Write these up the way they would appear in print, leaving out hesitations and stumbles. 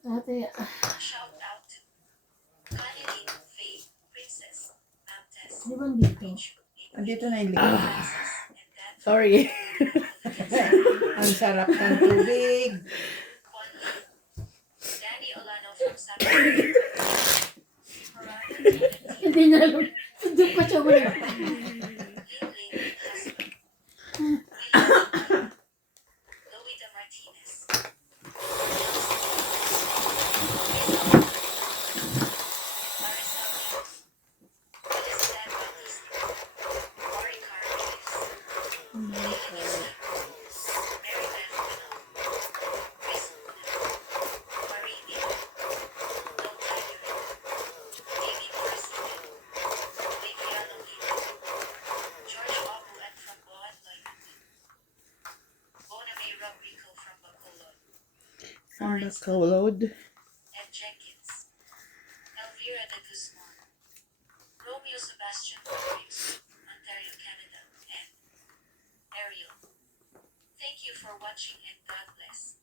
Ate, Shout out to Kanilin, Faye, Princess, Baptist, di ba dito? Pichu, Andito na yung likod. Francis, and Dan. Sorry. Ang sarap ng tubig. Juan Danny Olano from Sabi. Hindi na alam. Doon pa siya wala. Loida Martinez. Marissa Lee. Felicidad Bautista. Mari Carlos. Mary Beth Pinal. Chris Luna. Marie Neal. Long Tyler. Amy Marcin. Lydia Lolita. George Obu and from Boan Loyot. Boname Rodrigo from Bacolod. Ang load. Ed Jenkins. Elvira de Guzman. Romeo Sebastian Rodriguez, Ontario, Canada. And Ariel. Thank you for watching and God bless.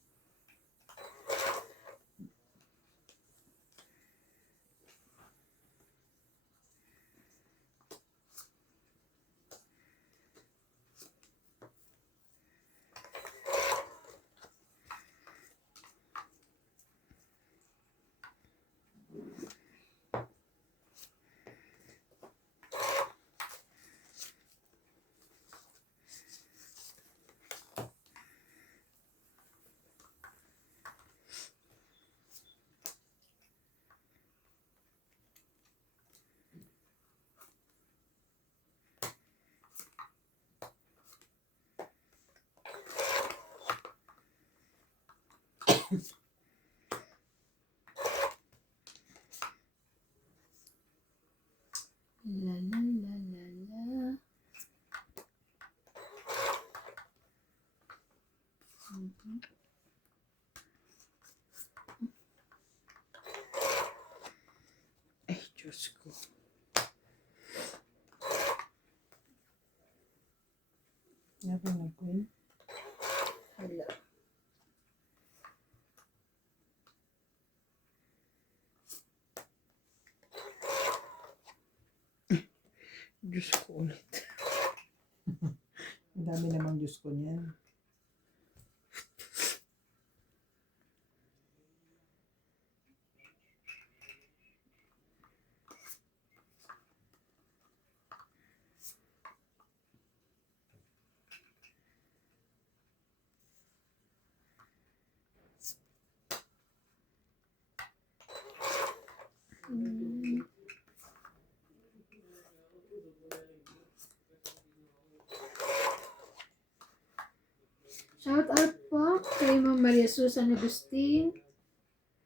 La la la la la. Mhm. Ay, Diyos ko. Narinig ko yun. Wala. Diyos ko ulit. Ang dami namang Diyos ko niyan. Mm. Shout out po kay Ma'am Maria Susan Agustin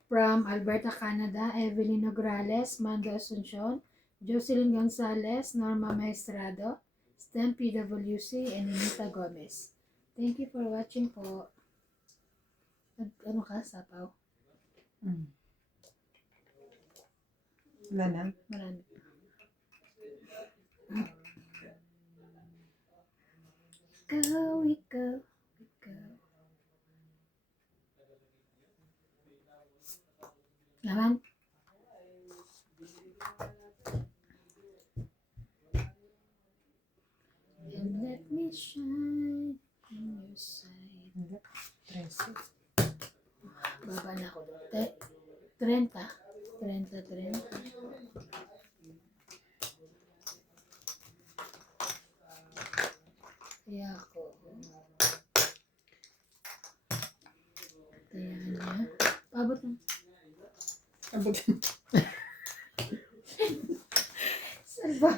from Alberta, Canada, Evelyn Nograles, Mando Asuncion, Jocelyn Gonzalez, Norma Maestrado, Stem PWC, and Anita Gomez. Thank you for watching po. Ano ka, sapaw? Wala na. Marami. Ikaw, ikaw, ikaw. Naman? And let me shine in your side. Hindi. 13. Baba na ako doon. 30. 30, 30. Kaya ako. Kaya niya. Pabot na. Abot. Salba.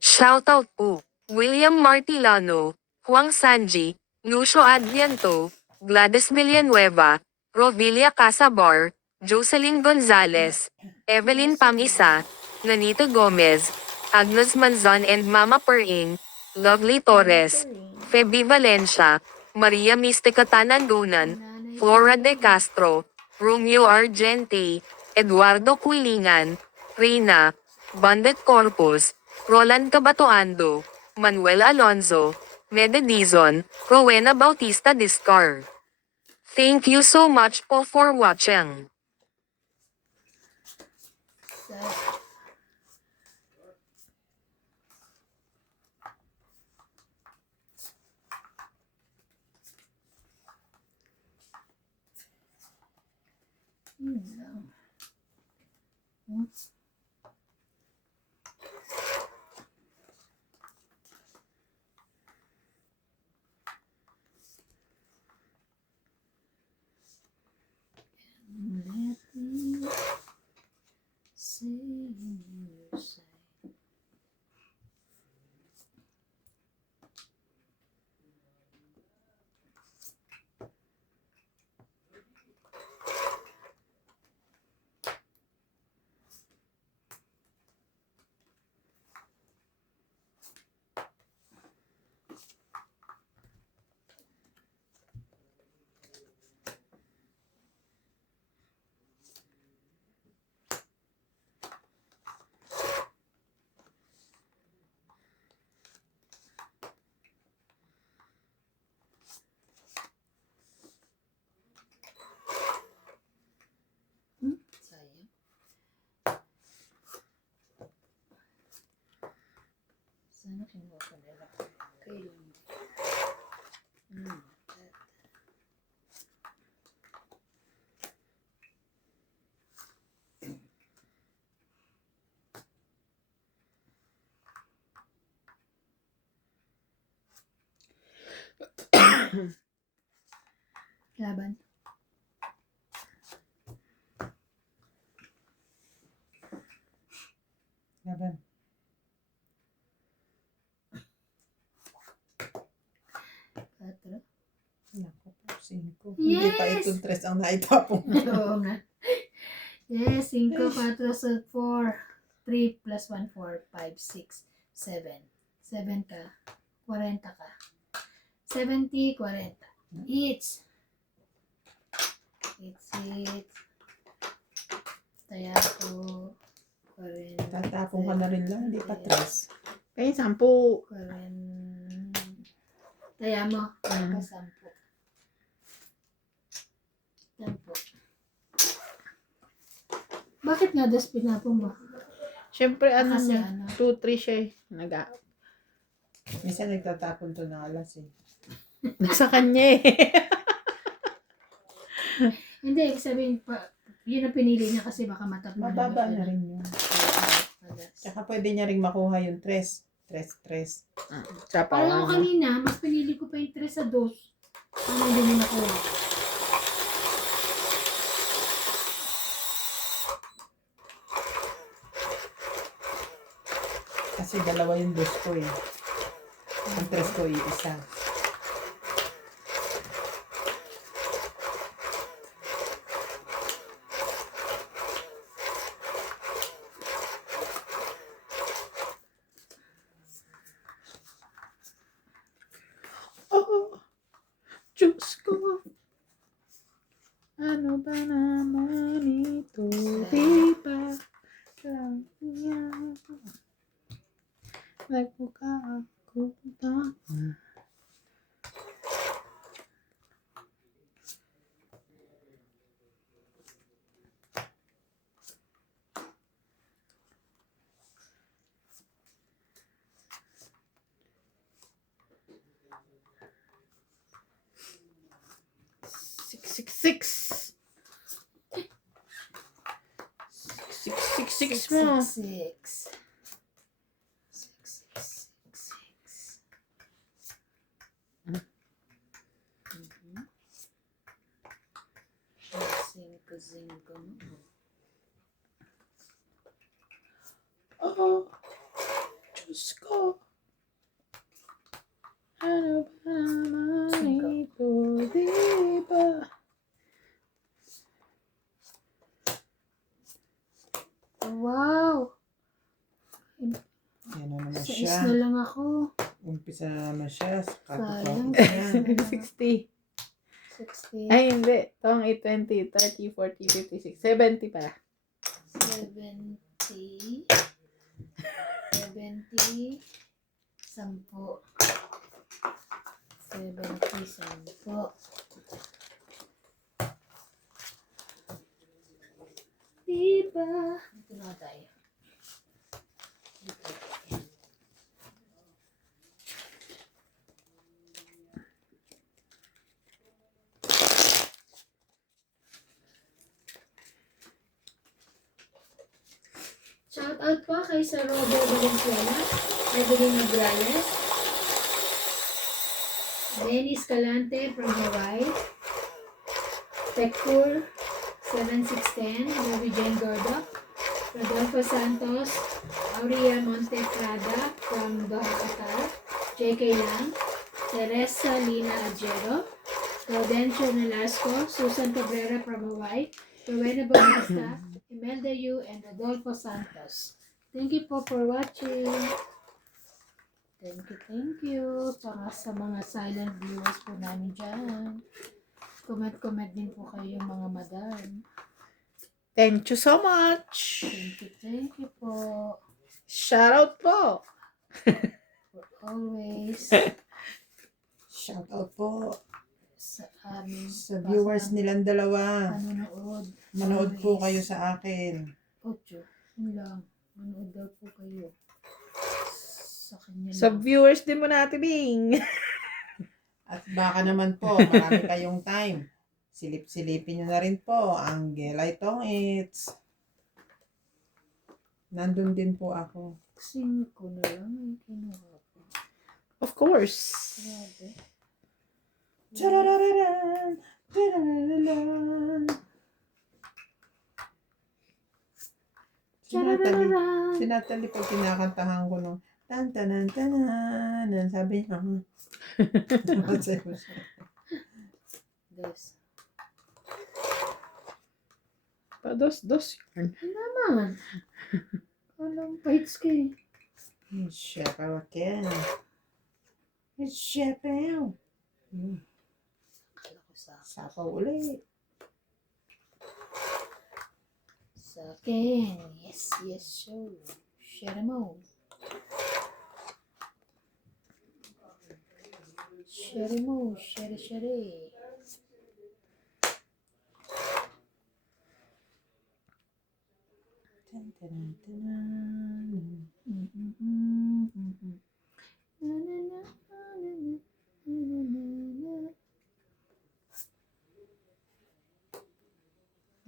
Shoutout po, William Martilano, Juan Sanji, Lucio Adviento, Gladys Villanueva, Rovilia Casabar, Jocelyn Gonzalez, Evelyn Pamisa, Nanito Gomez, Agnes Manzon and Mama Pering, Lovely Torres, Feby Valencia, Maria Mystica Tanandunan, Flora de Castro, Romeo Argente, Eduardo Quilingan, Reina, Bandet Corpus, Roland Cabatoando, Manuel Alonzo, Mede Dizon, Rowena Bautista Discar. Thank you so much po for watching. Sa- Yun lang. Hmm? Let me see you say. Sayang. Sana kinuha ko nila. Kailan? That. Laban. Laban. Patro. Naku po, 5. Yes! Hindi pa itong 3 ang naitapong. Oo nga. Yes, 5, 4, 4, 3 plus 1, 4, 5, 6, 7. 7 ka. 40 ka. 70, 40. Eats. Eats. Taya ko. 40. Tatapong ka na rin lang, hindi pa 3. Kaya 10. 40. Taya mo. Mm. Ka 10. 10. Bakit nga das pinapong ba? Siyempre, ano Kasi niya, ano? 2, 3 siya eh. Minsan nagtatapon to ng alas eh. Nasa kanya eh. Hindi, ibig sabihin pa, yun ang pinili niya kasi baka matatlo Mababa na rin yun. Tsaka pwede niya rin makuha yung 3. 3. Siya pa Parang ako ano. kanina, mas pinili ko pa yung 3 sa 2. Ano hindi mo nakuha? Kasi dalawa yung 2 ko eh. Ang 3 ko isa. Oh, Diyos ko. Ano ba naman ito? Di ba lang yan? Nagbuka ako ba? Six. 6 mo. 6. 6. Cinco, no? Oh, Diyos ko. Ano ba naman Cinco. ito? Di ba? Wow! Yan na naman 6 siya. na lang ako. Umpisa na naman siya. Sayang. Kapit yan. 60. 60. Ay, hindi. Itong 20, 30, 40, 56. 70 pala. 70. 70. 10. 70. 10. Diba? Ito na tayo. Shout out po kay Sir Robert Valenzuela, Evelyn Nograles, Denny Escalante from Hawaii, Tekur 7610, Bobby Jane Gordo, Rodolfo Santos, Aurea Monte Prada from Doha, Qatar, JK Lang, Teresa Lina Ajero, Gaudencio Nolasco, Susan Cabrera from Hawaii, Rowena Bautista, Imelda Yu, and Rodolfo Santos. Thank you po for watching. Thank you. Para sa mga silent viewers po namin dyan. Comment din po kayo mga madam. Thank you so much. Thank you po. Shout out po. For always Shout out po sa amin. sa viewers nilang dalawa. Panonood. Manood po kayo sa akin. Ocho. Yun lang. Manood daw po kayo. Sa kanya Sa lang. viewers din mo natin, Bing. At baka naman po, marami kayong time. Silip-silipin nyo na rin po ang Gelay Tongits. Nandun din po ako. 5 na lang ay kinuha ko. Of course. Grabe. Charararan! Charararan! Si Charararan! Natalie pag kinakantahan ko nung tan-tanan-tanan, sabi niya, masayo siya. Des. Pados-dos yarn. Naman. Alam, fights ka eh. Shepaw again. It's shepaw. Akala ko sa Sapaw ulit. akin. Yes, show. Share mo. Share. Tan-tanan-tanan.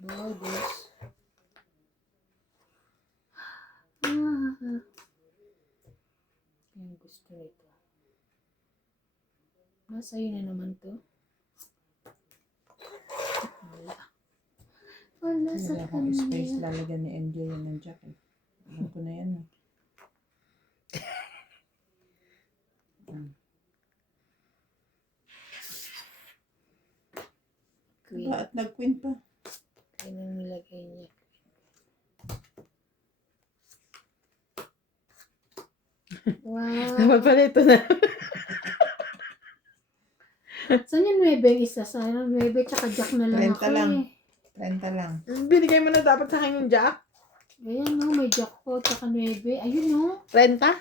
Bodies. Yung gusto nito. Masa'yo na naman to. Wala sa Wala akong space kanya. lalagyan ni MJ yan ng jacket. Alam ko na yan. Queen. At nag-queen pa. Yan ang nilagay niya. Wow. Dapat pala ito na. Saan yung 9 ang isa? Sana 9 tsaka jack na lang 30 ako lang. eh. 30 lang. Binigay mo na dapat sa akin yung jack. Ayan no, may jack po tsaka 9. Ayun no. Renta.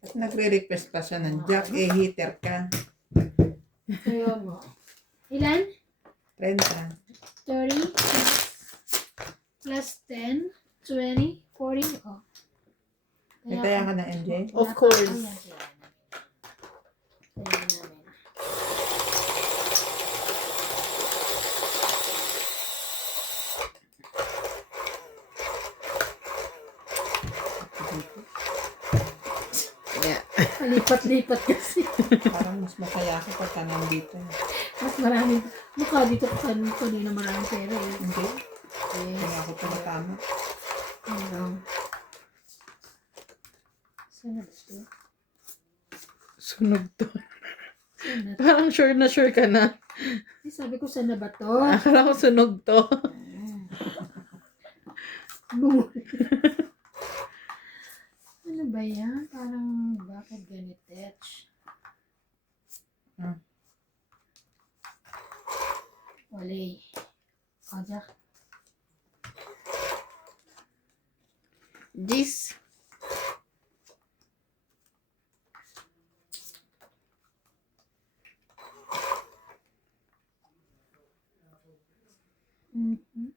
At nagre-request pa siya ng jack. Heater ka. Kaya mo. Ilan? 30. 30 plus 10, 20, 40. Oh. May taya ka na MJ? Of course. Ayan, kaya namin. Yeah. Palipat-lipat kasi. Parang mas masaya ako pagka nandito. Mas marami. Mukha dito kanina maraming pera eh. Hindi. Yes. Kaya ako tumatama. Ano? Sana ba ito? Sunog to. Sana. Parang sure ka na. Eh, sabi ko sana ba to? Akala ko sunog to. Ano ba yan? Parang bakit ganito? Wala. O, Jack. Gis. Mhm.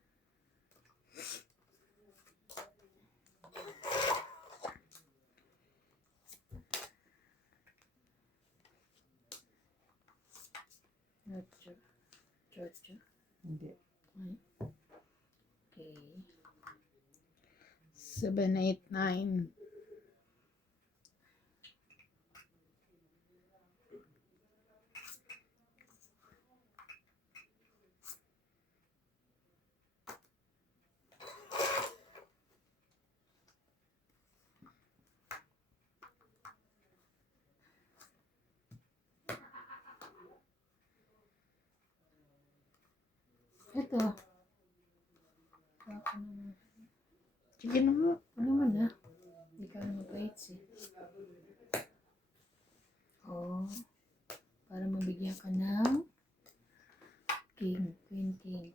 Chocho. Chocho. Hindi. Okay. 7, 8, 9. Ito. Ako naman. Sige na mo. Ano man na? Hindi ka naman mag-8 eh. Oh. Para mabigyan ka ng king. Queen, king.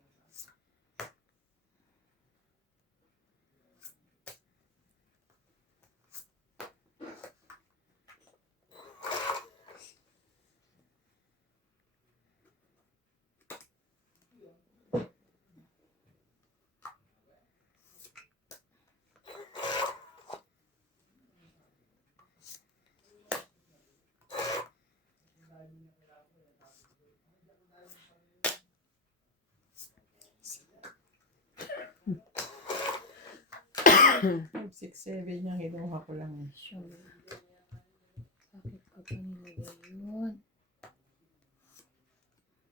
Six, seven yung kinuha ko lang. Sure. Bakit ko pa nilagay yun?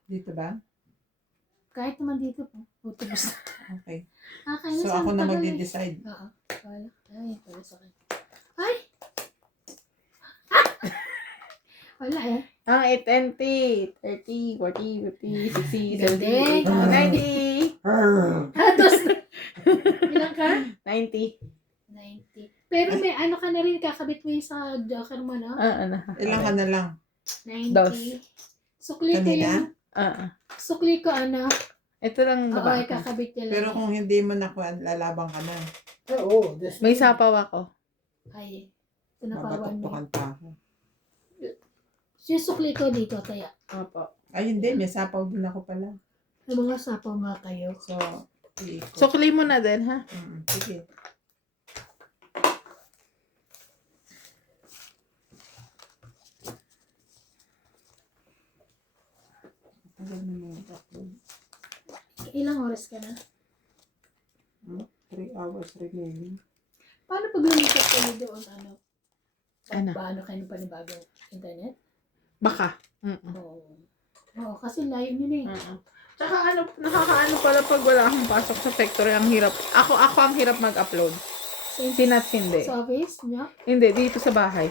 Dito ba? Kahit naman dito po. Utubos na. Okay. Kailan So, saan ako na tagal eh. magde-decide. Oo. Wala. Ay, para sa akin. Ay! Wala eh. Ah, 8, 20, 30, 40, 50, 60, Galing. 70, 90. Hatos na. Ilang ka? 90. 90. Pero may ano ka na rin, kakabit mo yung sa joker mo, no? Ano? Ilang ka na lang? 90. Dos. Sukli ko Kanina? yung, Sukli. sukli ko ano, Ito lang oo, baba. ay kakabit niya lang. Pero kung hindi mo nakuha, lalabang ka na. Oo. May sapaw ako. Ay, tinapawan mo. Babatok-tokan pa ako. Yung sukli ko dito, kaya. Opo. Ay, hindi. May sapaw din ako pala. May mga sapaw nga kayo. So, iikot. Sukli mo na din, ha? Sige. Tagal na mga upload. Ilang oras ka na? 3 hours remaining. Paano pag lumipat kayo doon, ano? Ano? Paano kayo ng panibagong internet? Baka. Oo. Oo, kasi layo nyo na eh. Tsaka ano, nakakaano pala pag wala akong pasok sa factory, ang hirap. Ako ang hirap mag-upload. Sinat hindi. Sa office nyo? Hindi, dito sa bahay.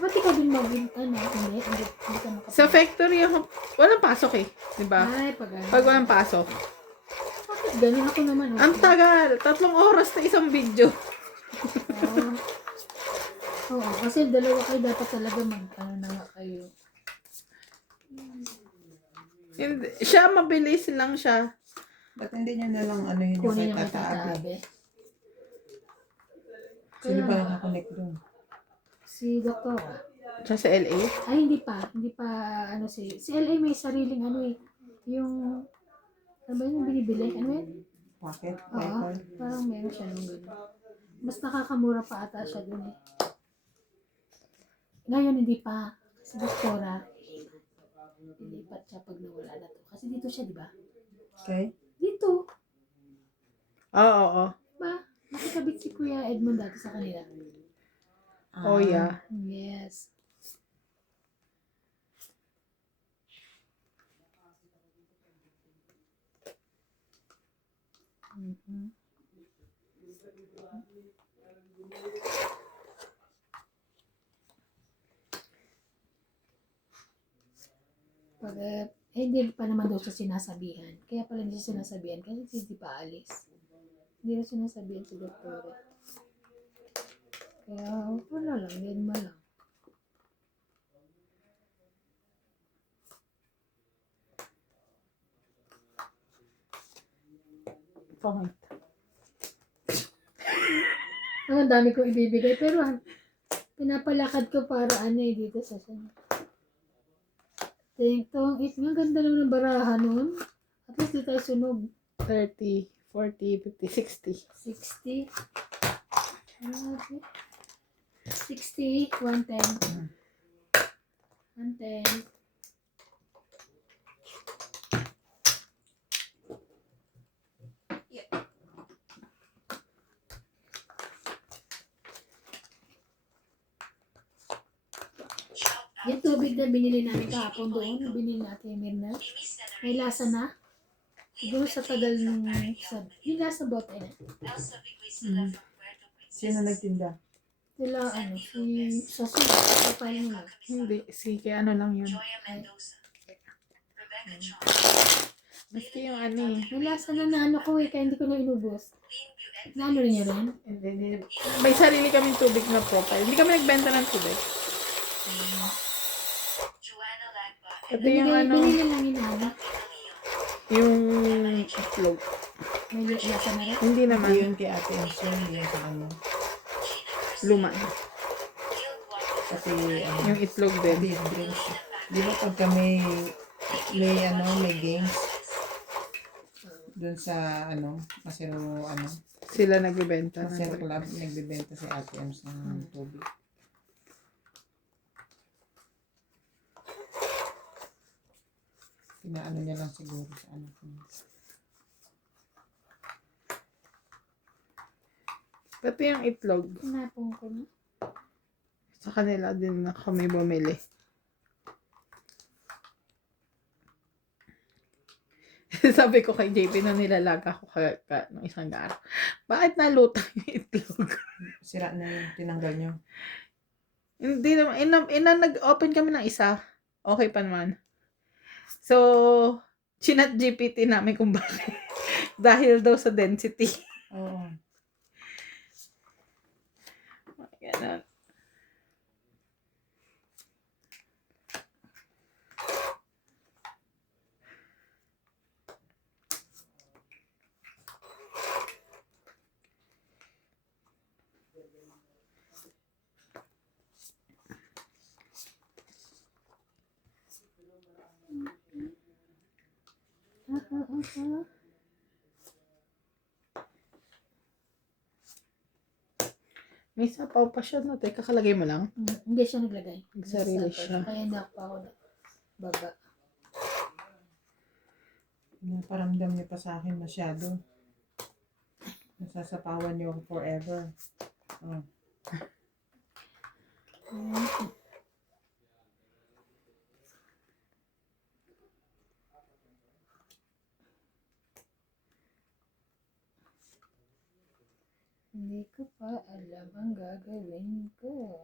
Ba't ikaw din hindi ka makapag- Sa factory ako, walang pasok eh. Diba? Ay, pag ano. Pag walang pasok. Bakit ganun ako naman? Oh. Ang tagal. 3 oras na isang video. Oo. Oo, kasi dalawa kayo dapat talaga ano na nga kayo. Hindi, siya mabilis lang siya. Ba't hindi nyo na lang ano yun yung Kunin kay yung Tata Abi? katatabi. Sino Kaya ba nga. nakakonect doon? Si Doktor. Siya sa LA. Ay, hindi pa. Hindi pa, ano si LA may sariling ano eh. Yung, ano ba yung binibili? Ano yun? Bakit? Oo. Wi-Fi? Parang meron siya nung gano'n. Mas nakakamura pa ata siya dun eh. Ngayon hindi pa. Kasi doktora, ilipat siya pag nawala na to. Kasi dito siya, di ba? Okay. Dito. Oo. Diba? Nakikabit si Kuya Edmond dati sa kanila. Oh, yeah. Yes. Mhm. Pag, hindi pa naman daw siya sinasabihan. Kaya pala hindi siya sinasabihan kasi hindi pa alis. Hindi na sinasabihan si doktor. Kaya wala lang, yan mo lang. Pangit. Ang dami kong ibibigay pero pinapalakad ko para ano eh dito sa sana. Tong it nga ganda lang ng barahan nun. At least di tayo sunog. 30, 40, 50, 60. 60. Grabe. 60, 110. 110. Yung tubig na binili namin kahapon doon, binili natin Mirna. Mimi's na May lasa na. Siguro sa tagal ng yung lasa bote na. Elsa Viguisila from Puerto Sino Princesa. nagtinda? Sila sa profile nila. Hindi, sige, ano lang yun. Joya Mendoza. Rebecca Chong. Maski yung ano eh. May lasa na ano ko kaya hindi ko na inubos. Lynn Buet. Na ano rin niya rin? May sarili kaming tubig na profile. Hindi kami nagbenta ng tubig. Joanna Lagba. Ito yung ano, Binili lang yun ano. yung itlog. May lasa na rin. Hindi naman. Hindi yun kay Ate Enzo, hindi yun sa ano. Luma. Pati ano, Yung itlog din. beef drinks. Di ba pagka may games dun sa ano, Masero Sila nagbebenta. Masero Club, nagbebenta si Ate Ems ng tubig. Pinaano niya lang siguro sa ano. Pati yung itlog. Tinapong ko na. Sa kanila din na kami bumili. Sabi ko kay JP na nilalaga ko nung isang araw. Bakit nalutang yung itlog? Sira na yun, tinanggal niyo. Hindi naman, nag-open kami ng isa. Okay pa naman. So, chinat GPT namin kung bakit. Dahil daw sa density. Oo. Ganun. May sapaw pa siya, no? Teka, kakalagay mo lang. Hindi siya naglagay. Nagsarili siya. Kaya hindi ako baga. Naparamdam niyo pa sa akin masyado. Nasasapawan niyo ako forever. Oh. Hindi ko pa alam ang gagawin ko.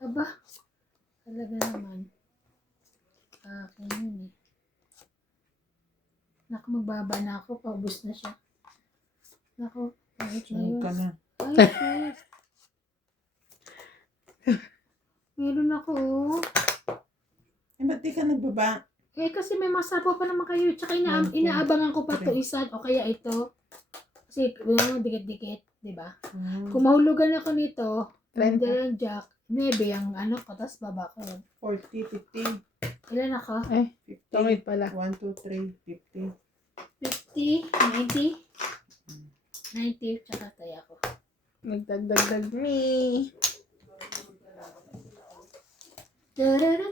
Aba, talaga naman. Akin yun eh. Naku, magbaba na ako. Paubos na siya. Naku, kahit na Sunod yun. ka na. Ay, shit. Meron ako. Eh, ba't di ka nagbaba? Eh, kasi may masapo pa naman kayo. Tsaka inaabangan ko pa to isa. O kaya ito. Kasi, dikit-dikit. Diba? Kung mahulugan ako nito, 30. lang Jack, 9 ang ano ko, tapos baba ko. 40, 50, Ilan ako? 50. Tungit pala. 1, 2, 3, 50. 50, 90, 90, tsaka taya ko. Nagdagdag me. Tarara,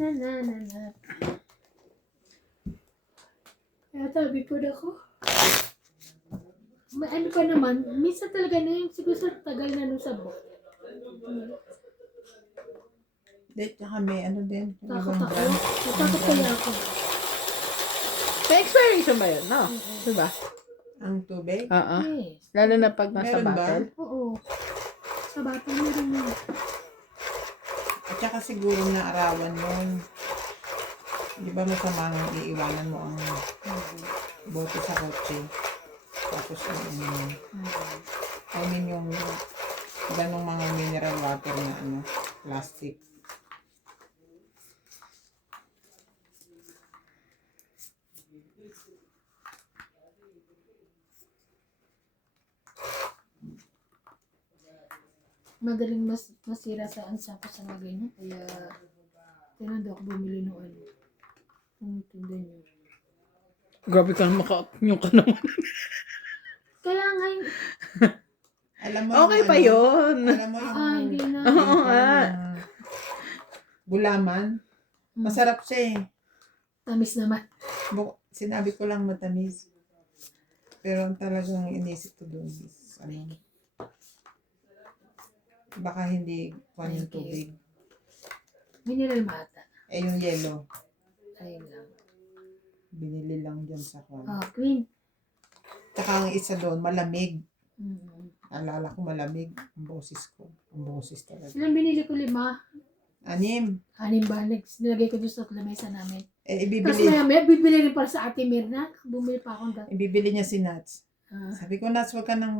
na. Kaya tabi po na ako. May ano pa naman, minsan talaga na yung siguro sa tagal na nung sabok. Hindi, tsaka may ano din. yung Takot ibang ako. brand. Natakot kaya ako. May expiration ba yun? No? Diba? Ang tubig? Oo. Yes. Lalo na pag nasa Meron ba? bottle. Oo. Sa bata meron yun. At saka siguro na arawan yun. Di ba masamang iiwanan mo ang bote sa kotse? Tapos yung ganong mga mineral water na plastic. Madaling masira sa ansako sa mga ganyan. Kaya, tinando ako bumili ng ano. Ang tinda niyo. Grabe ka naman ka naman. Kaya nga yung, Alam mo Okay yung pa yun. Alam mo yung hindi na. Oo nga. Gulaman. Masarap siya eh. Tamis naman. Sinabi ko lang matamis. Pero ang talagang inisip ko doon is Baka hindi kuhan yung Thank you. tubig. Mineral mata. Eh, yung yellow. Ayun lang. Binili lang dyan sa kuhan. Oh, Queen. Tsaka ang isa doon, malamig. Mm. Alala ko malamig ang boses ko. Ang boses talaga. Ilang binili ko 5. 6. 6 bags. Nilagay ko doon sa lamesa namin. Eh, Tapos ibibili, maya bibili rin para sa Ate Mirna. Bumili pa akong dati. ibibili niya si Nats. Ah. Sabi ko, Nats, wag ka nang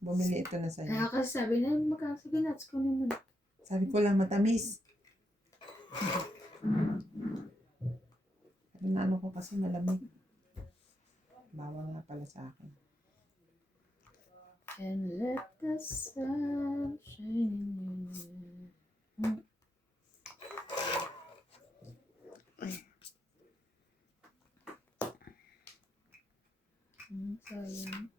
bumili ito na sa'yo. Kaya kasi sabi na, sige nuts ko naman. Sabi ko lang, matamis. Sabi na ano ko kasi malamig. Bawal nga pala sa akin. And let the sun shine in you. Sayang.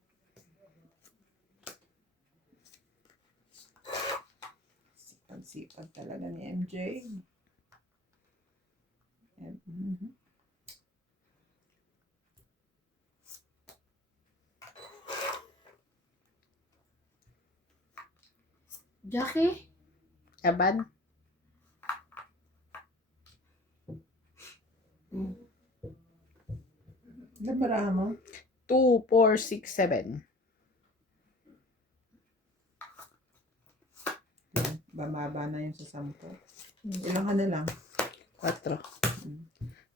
Sipag-sipag talaga ni MJ. Jackie? Aban? Ilan baraha mo? 2, 4, 6, 7. Bamaba na yun sa 10. Ilan ka na lang? 4. Mm.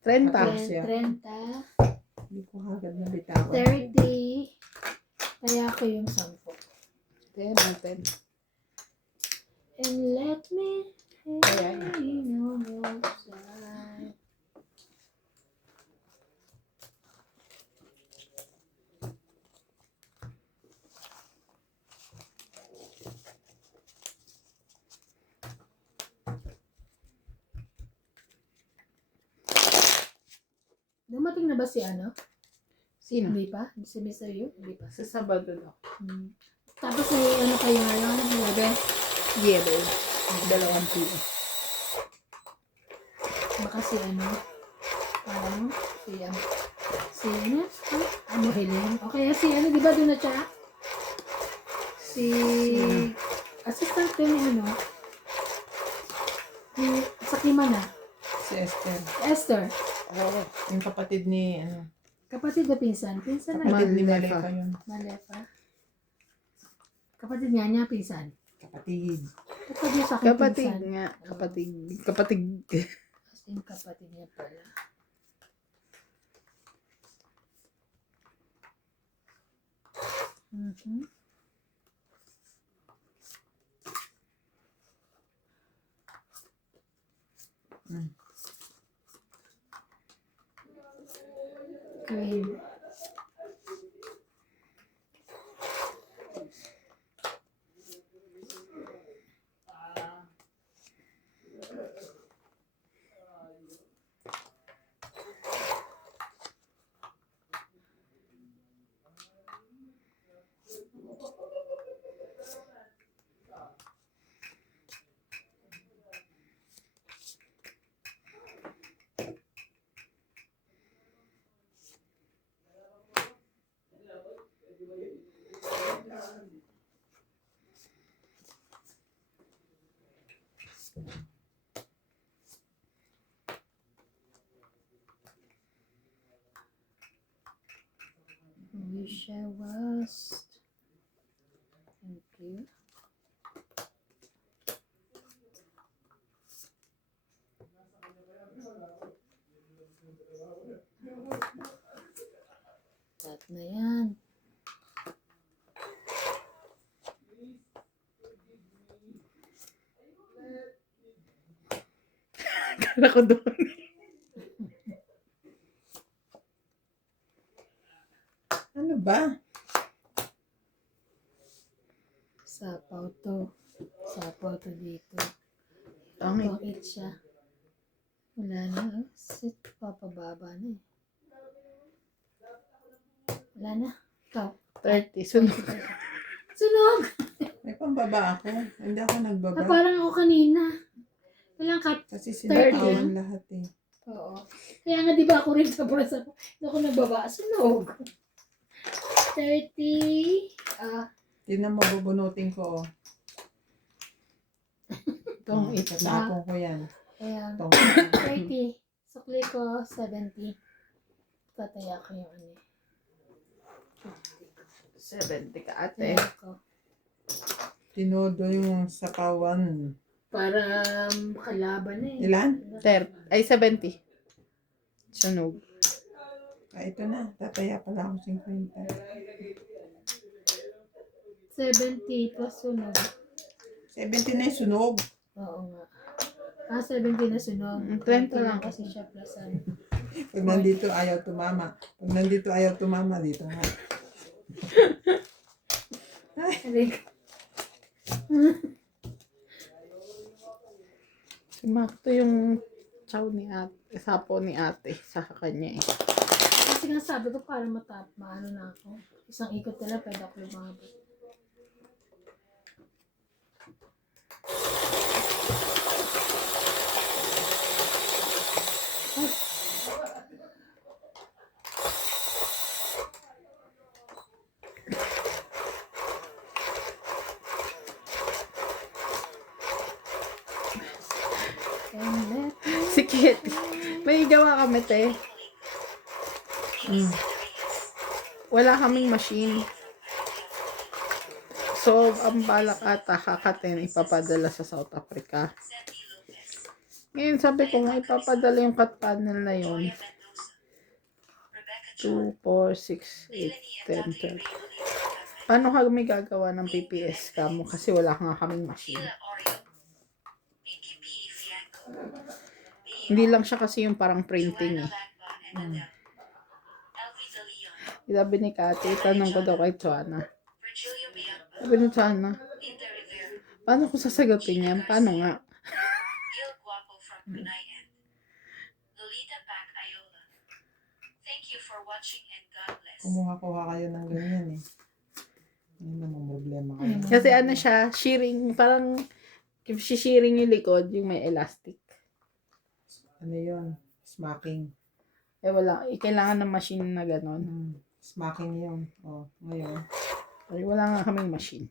30. Tapos siya. 30, Hindi ko agad na bitawan. 30. Kaya ako yung 10. 10, 10. And let me Ayan. rain on your side. Dumating na ba si ano? Sino? Hindi pa? Si Mr. Yu? Hindi pa. Sa Sabado daw. Tapos may ano kayo ngayon? 9? Yellow. 2 kilo. Baka si ano? Parang si ano? Si ano? Ano Helen? O kaya si ano? Di ba doon na siya? Si assistant ko ni ano? Sa Kimana. Si Esther. Esther. Oo. Yung kapatid ni, Kapatid na pinsan. Pinsan na kapatid ni Malefa. Malefa yun. Malefa. Kapatid nga niya, pinsan. Kapatid. Kapatid sa akin, Kapatid pinsan. nga. Kapatid. As in, kapatid niya pala. Mhm. Mm. Green. Wish I was. Thank you. Lahat na yan. Kala ko doon. Ano ba? Sapaw to. Sapaw to dito. Tangit. Bakit siya? Wala na. Sit, papababa na eh. Wala na. Ikaw. 30. Sunod. Sunog! May pambaba ako. Hindi ako nagbaba. Parang ako kanina. Walang cut. Kasi 30 sinapawan lahat eh. Oo. Kaya nga di ba ako rin sa burasa ko. Hindi ako nagbaba. Sunog. 30. Tingnan mo, bubunutin ko. Oh. Itong ito. Tatapon ko yan. Ayan. Itong 30. Sukli ko, 70. Tataya ko yung ano. 70 ka ate. Tataya ko. tinodo yung sapawan. Para kalaban na eh. Ilan? 70. Sunog. Ito na. Tataya pala ako 50. 70 plus sunog. 70 na yung sunog. Oo nga. 70 na sunog. 30 lang. Kasi siya plus ano. Pag nandito ayaw tumama. Pag nandito ayaw tumama, dito nga. Sumakto yung chow ni ate. Sapo ni ate sa kanya eh. Kasi nga sabi ko para maano na ako. Isang ikot na lang, pwede ako lumabot. Si Kitty. May gawa kami te. Wala kaming machine. So, ang balak ata kakatin ipapadala sa South Africa. Ngayon sabi ko nga ipapadala yung cut panel na yun. 2, 4, 6, 8, 10, 12. Paano kami gagawa ng PPS kamo? Kasi wala nga kaming machine. Hindi lang siya kasi yung parang printing eh. Sabi ni Kati, tanong ko daw kay Chuana. Sabi ni Chuana, paano ko sasagutin yan? Paano nga? Kumuha-kuha kayo ng ganyan eh. Hindi naman problema kayo. Kasi ano siya, shearing, parang shearing yung likod, yung may elastic. Ano yun? Smacking. Eh wala, kailangan ng machine na gano'n. Smacking yun. O, ngayon. Ay, wala nga kaming machine.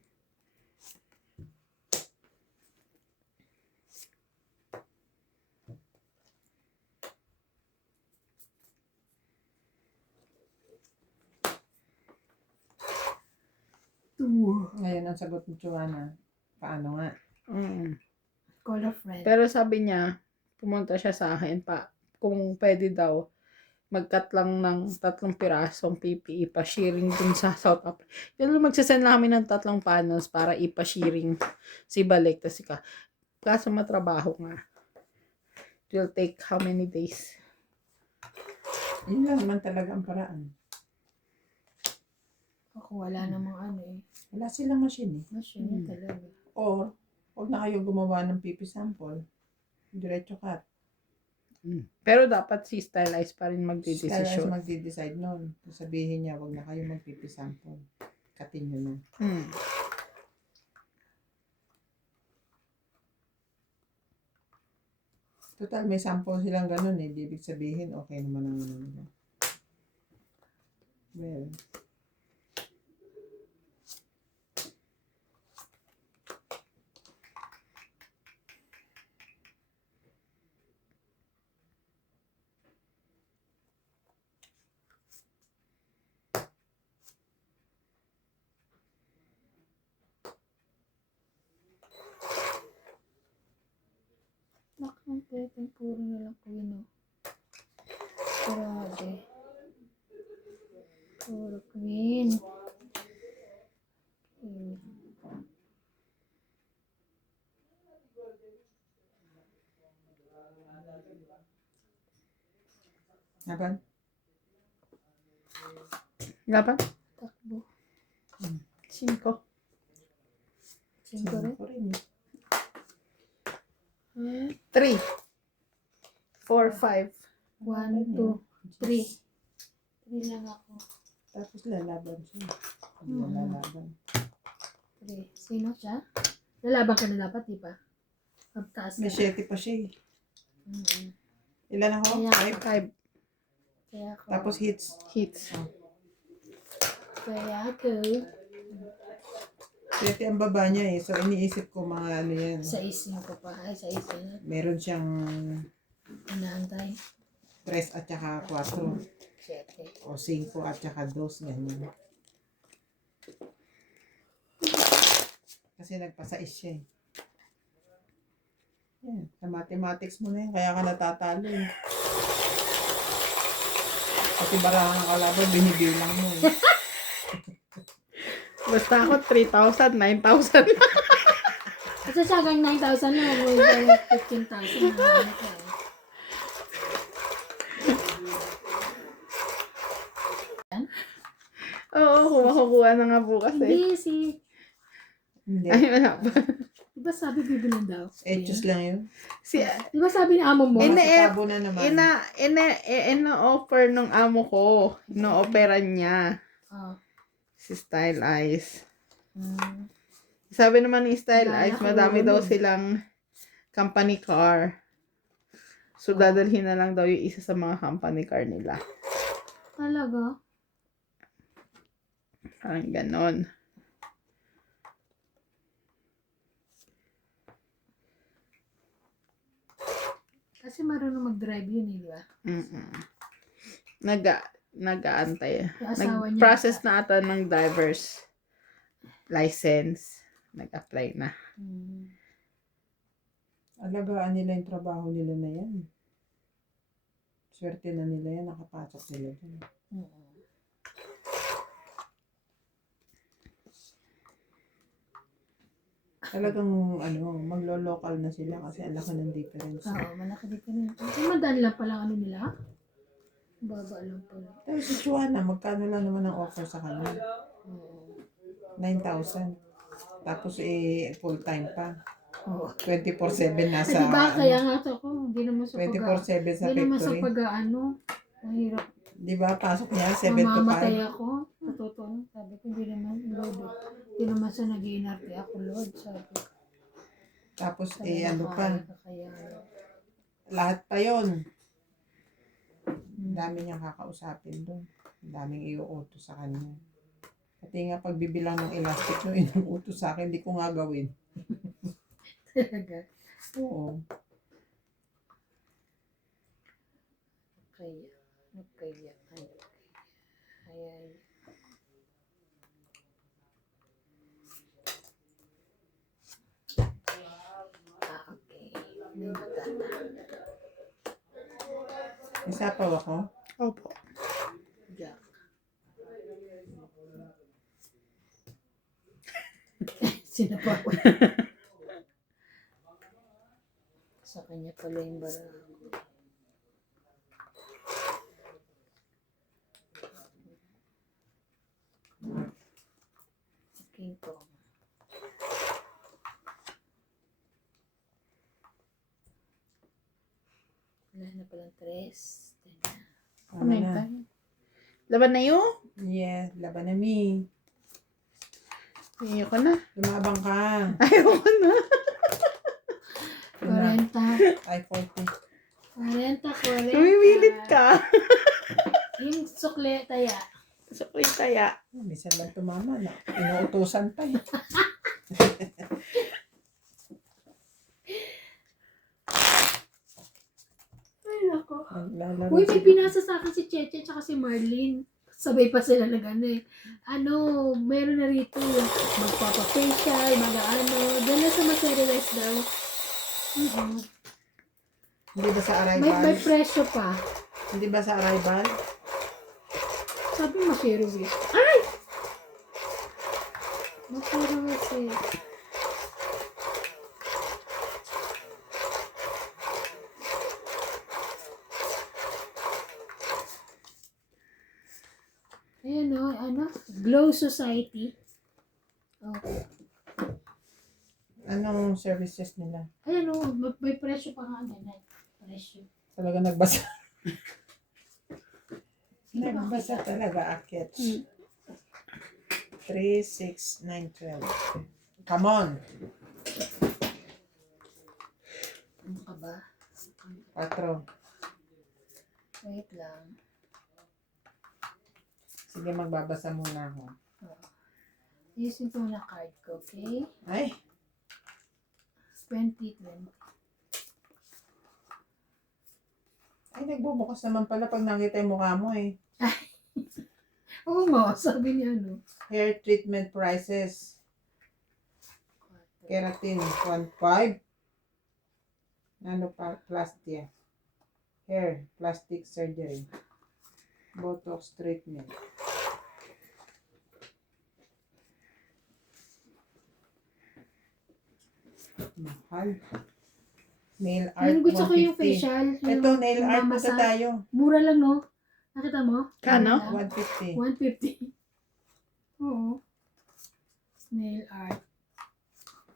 Ngayon ang sagot ni Joanna. Paano nga? Call a friend. Pero sabi niya, pumunta siya sa akin pa, kung pwede daw, mag-cut lang ng 3 pirasong PPE pa-shearing dun sa South Africa. Pero magsasend lang kami ng 3 panels para ipa-shearing si balik. Kaso matrabaho nga. It will take how many days? Yun lang naman talaga ang paraan. Ako wala namang ano eh. Wala silang machine eh. Machine yun talaga. Or, huwag na kayo gumawa ng PP sample. Diretso cut. Pero dapat si stylize pa rin Stylize magdidesisyon. magde-decide nun. Sabihin niya, huwag na kayo mag-PP sample. Cutin nyo na. Total, may sample silang ganun eh. Di ibig sabihin, okay naman ang ano nila. Well, Nakang puro na lang ko yun oh. Grabe. Puro queen. naban? Dapat? Takbo. 5. 5 rin. Ko rin eh. 3. 4, 5. 1, 2, 3. 3 lang ako. Tapos lalaban siya. Lalaban. 3. Sino siya? Lalaban ka na dapat, di ba? Magtaas May ka. 7 pa siya eh. Mm-hmm. Ilan ako? Kaya- 5. 5 Kaya ako. Tapos hits. hits. Kaya ako. 7 ang baba niya eh. So, iniisip ko mga ano yan. 6 yung pa. Ay, 6 yun. Meron siyang Inaantay. 3 at saka 4. 7. O 5 at saka 2. Ganyan. Kasi nagpa-6 siya eh. Yan. Sa mathematics mo na yan. Kaya ka natatalo eh. Kasi barahan ng kalaban, binibilang mo eh. Basta ako 3,000, 9,000. Kasi sa hanggang 9,000 na, mag 15,000 na ano ka eh. Oo, kumakukuha na nga bukas eh. Hindi, Hindi. Ay, wala pa. Diba sabi bibilan daw? Etos lang yun. Si, Diba sabi ni amo mo? Masitabo na naman. ina-offer nung amo ko. Ino-operan niya. Oh. Si Style Eyes. Mm. Sabi naman ni Style Wala Eyes, na, madami kulong. daw silang company car. So, dadalhin na lang daw yung isa sa mga company car nila. Talaga? Parang ganon. Kasi marunong mag-drive yun eh, di ba? Mm-mm. Nag-aantay. Yung asawa niya Nag-process na ata ng driver's license. Nag-apply na. Mm. Alagaan nila yung trabaho nila na yan. Swerte na nila yan. Nakapasok nila dyan. Mm. Talagang maglo-local na sila kasi ang laki ng difference. Oo, malaki dito rin. Ay, madaan lang pala ano nila. Baba lang pala. Pero si Chuana, magkano lang naman ang offer sa kanya? Oo. 9,000. Tapos full-time pa. Oo. 24/7 nasa Diba, kaya nga ito ko, hindi naman sa 24/7 sa hindi naman sa factory. pag-ano. Mahirap. Di ba? Pasok niya 7 to Mamamatay 5. ako. Sa totoo. Sabi ko, hindi naman, Lord. Hindi naman sa nag-iinarte ako, Lord. Sabi ko. Tapos Talaga ano pa, kaya kakayanin. lahat pa yon. Ang dami niyang kakausapin doon. Ang daming iuuto sa kanya. Pati nga pagbibilang ng elastic no, inuuto sa akin, hindi ko nga gawin. Talaga. Oo. Kaya. Ano kaya? Ano kaya? Ayan. Okay. May mata na. Isapaw ako. Opo. Jack. Sino pa ako? Sa kanya pala yung barako. King Kong. Wala na palang 3. Ano yung tayo? Laban na yun? Yes, laban na mi. Ayoko na. Lumabang ka. Ayoko na. 40. Ay, 40. 40. Umiwilit ka. Yung sukle, taya. Sukli kaya. Minsan lang tumama na. Inuutusan pa eh. Ay, nako. Naglalaro Uy, may sila. pinasa sa akin si Cheche tsaka si Marlene. Sabay pa sila nag ano eh. Ano, meron na rito magpapa-facial, mag-ano. Doon na sa materialize daw. Hindi ba sa May arrival? presyo pa. Hindi ba sa arrival? Sabi materialize. Ay! Materialize eh. Ayan o, ano? Glow Society. Okay. Anong services nila? Ayan o, may presyo pa nga ganyan. Presyo. Talaga nagbasa. Nagbasa talaga, Akit. 3, 6, 9, 12. Come on! Ano ka ba? 4. Wait lang. Sige, magbabasa muna ako. Ayusin ko na card ko, okay? Ay, 2020. ay, nagbubukas naman pala pag nakita yung mukha mo eh. Oo nga, sabi niya ano. Hair treatment prices. Keratin, 1.5. Nanoplastia. Hair, plastic surgery. Botox treatment. Mahal. Nail art, Yung gusto ko yung 150. facial. Ito, nail art punta mamasa. tayo. Mura lang, no? Nakita mo? Kano? Mura lang. 150. 150. Oo. Nail art.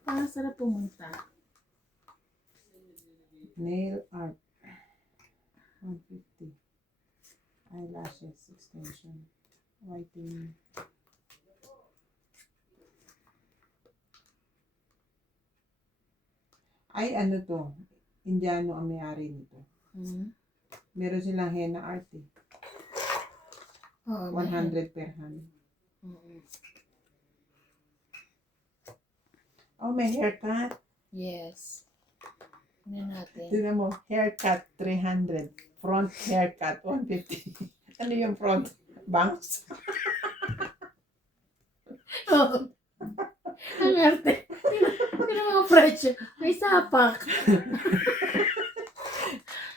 Parang sarap pumunta. Nail art. 150. Eyelashes, extension. Whitening. Ay, ano to? Indiano ang may-ari nito. Hmm. Meron silang henna art eh. Oo, 100 per hand. Mm-mm. Oh, may haircut. Yes. Ano natin? Tignan mo, haircut 300. Front haircut 150. Ano yung front? Bangs? Oo. Ang arte. Hindi mga presyo. May sapak.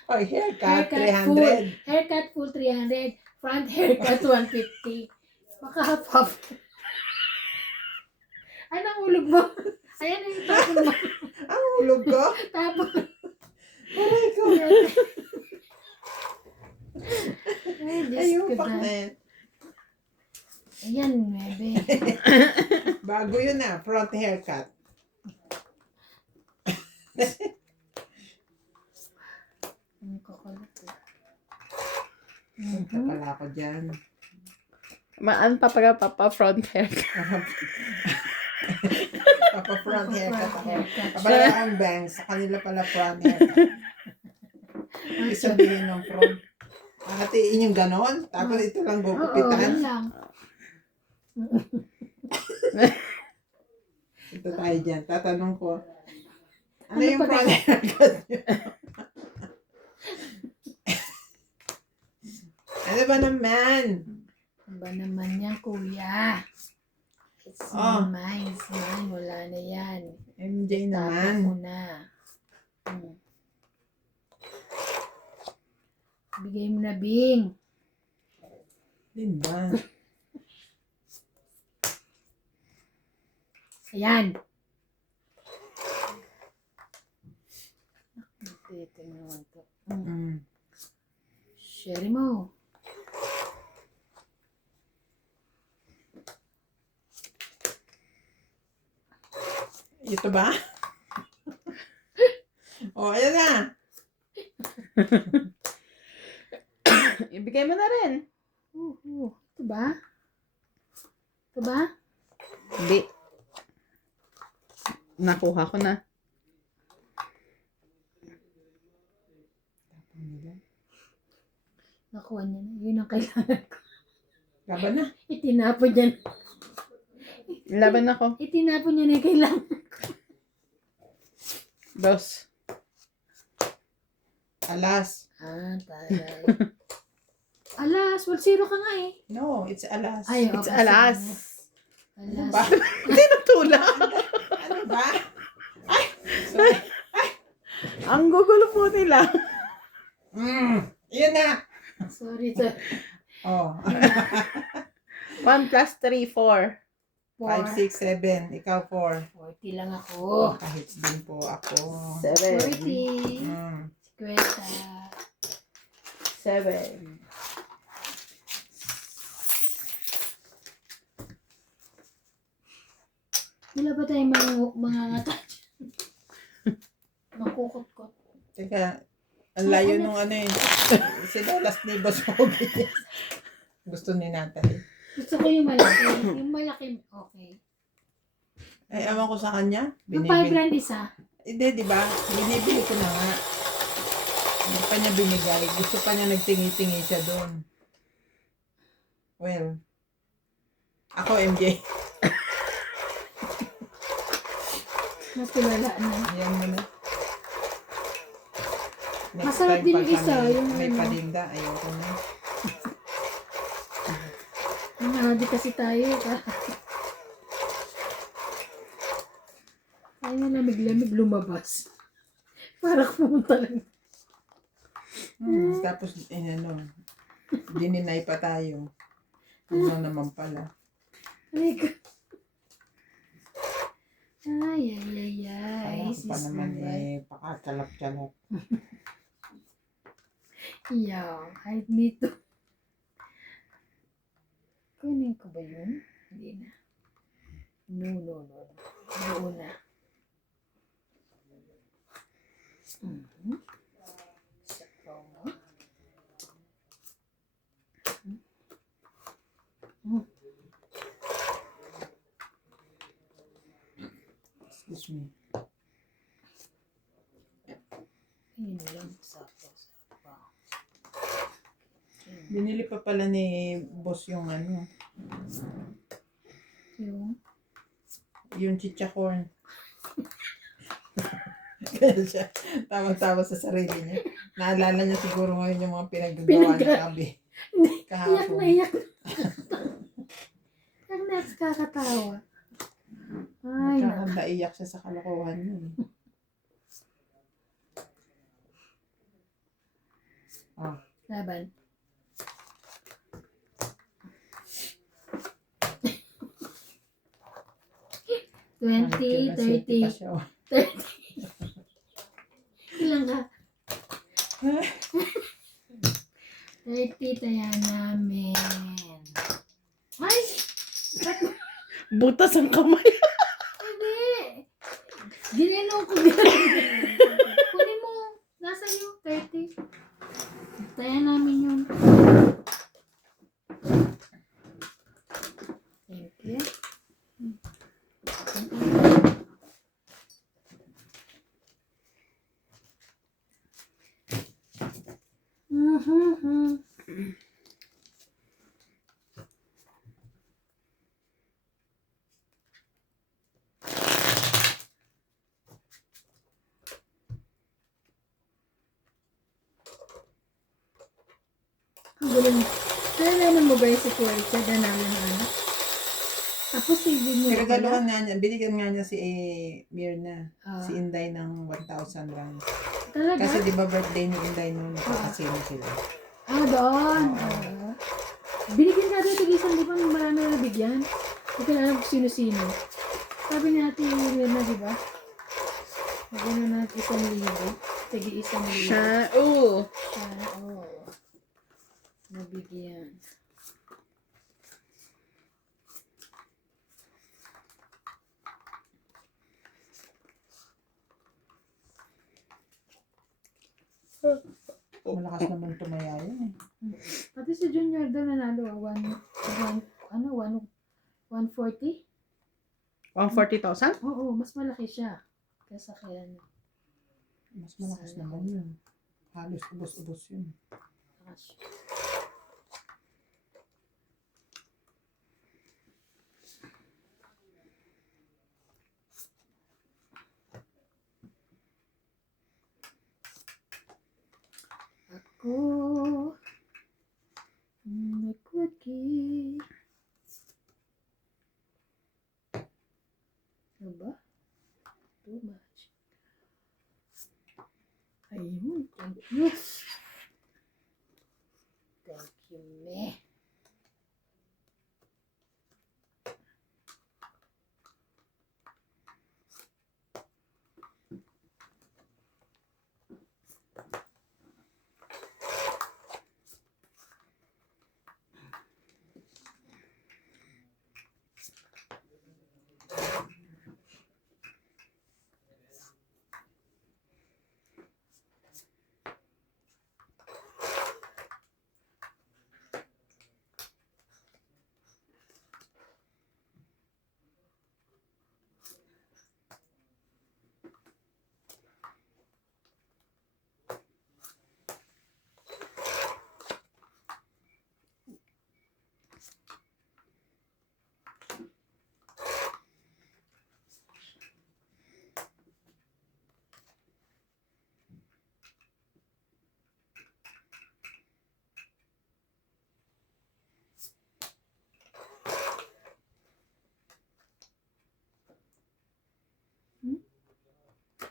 Oh, haircut Full. 300. Haircut full 300. Front haircut 150. Baka half-half. Ay, nahulog mo. Ayan yung tapon mo. Ang hulog ko. Tapon. Aray ko. Ay, Diyos Ay, yung ko na. paknet. Ayan, bebe. Bago yun na, front haircut. Ang kukulit ko. Punta pala ako dyan. Maan pa pala papa front hair. Papa front haircut ako. Haircut. Kapala akong bangs, sa kanila pala front haircut. Ibig sabihin ng front. Hatiin yung ganon, tapos ito lang Oo, gugupitan. yun lang. Ito tayo dyan. Tatanong ko, ano Ano yung pa front haircut nyo? Ano ba naman? Ano ba naman yan, kuya? It's Oh. mine, it's mine. Wala na yan. MJ Tapo naman. ko na. Hmm. Bigay mo na, Bing. Linda. Ayan. Ito naman to. Mm. Share mo. Ito ba? Oh, ayan na. Ibigay mo na rin. Ito ba? Ito ba? Hindi. Nakuha ko na. Nakuha niya na. Yun ang kailangan ko. Laban na. Itinapon niya. Laban ako. Itinapon niya na yung kailangan. Dos. Alas. Taray. Alas, 1-0 ka nga eh. No, it's alas. Ay, It's kasi alas. Alas. Ba? Tinutula. Ano ba? Ay! Sorry. Ang gugulo po nila. Yun na. Sorry, sir. Oh. 1 plus 3, 4. 5, 6, 7. Ikaw 4. 40 lang ako. Kahit din po ako. 7. 40. Mm. 50. 7. Wala ba tayong mga ngata? Makukot-kot. Teka, ang layo nung ano eh. Sila last neighbors Pogi. Gusto ni Natalie. Gusto ko yung malaki. Yung malaki, okay. Ay, ewan ko sa kanya. Yung 5 Binibili. rand isa. Hindi, di ba? Binibili ko na nga. Hindi pa niya binigay. Gusto pa niya nagtingi-tingi siya doon. Well, ako MJ. Natulala na. Ayan mo na. Next Masarap time din pag yung isa, kami yung may ano. paninda, ayoko na. Hindi kasi tayo. Ay na lamig-lamig lumabas. Para pumunta lang. Tapos, dininay pa tayo. Ano naman pala. Ay, ay, ay, ay. Kala ko pa Sis naman Mabel. pakacalap-calap. Yeah, kahit nito. Kunin ko ba yun? Hindi na. No. Oo na. Sa promo. Excuse me. Yun lang. Sakto. Binili pa pala ni boss yung yung chicha corn. Kaya siya tawa-tawa sa sarili niya. Naalala niya siguro ngayon yung mga pinagagawa ni Abby. Iyak Kahapon. na iyak. Ang next kakatawa. Ay, naku. Naiyak siya sa kalokohan niya. Laban. Kahit 20, 30. yun, pa siya. 30. Ilang ka? 30 taya namin. Ay! Butas ang kamay. Hindi! Ginano ko gano'n. Kunin mo. Nasa iyo, 30. Taya namin yun. Thank you. Ang galing. Nalaman mo ba yung situation na namin ano? Tapos hindi nyo Pinagaluhan nga niya, binigyan nga niya si Mirna, Ah. si Inday ng 1,000 rands. Talaga? Kasi di ba birthday ni Inday nung nakakasino sila. Doon. Binigyan natin ito isang di ba marami na nabigyan? Hindi ko na alam kung sino-sino. Sabi natin Mirna, di ba? Nagano natin 1,000. Tagi 1,000. Siya, oo. Nabigyan. Malakas naman tumaya yun eh. Pati si Junior daw nanalo. 140? 140,000? Oo, mas malaki siya. Kesa kaya ano. Mas malakas naman yun. Halos ubos-ubos yun. Ako may cookie. Ano ba? Too much. Ayun. Thank you. Thank you, me.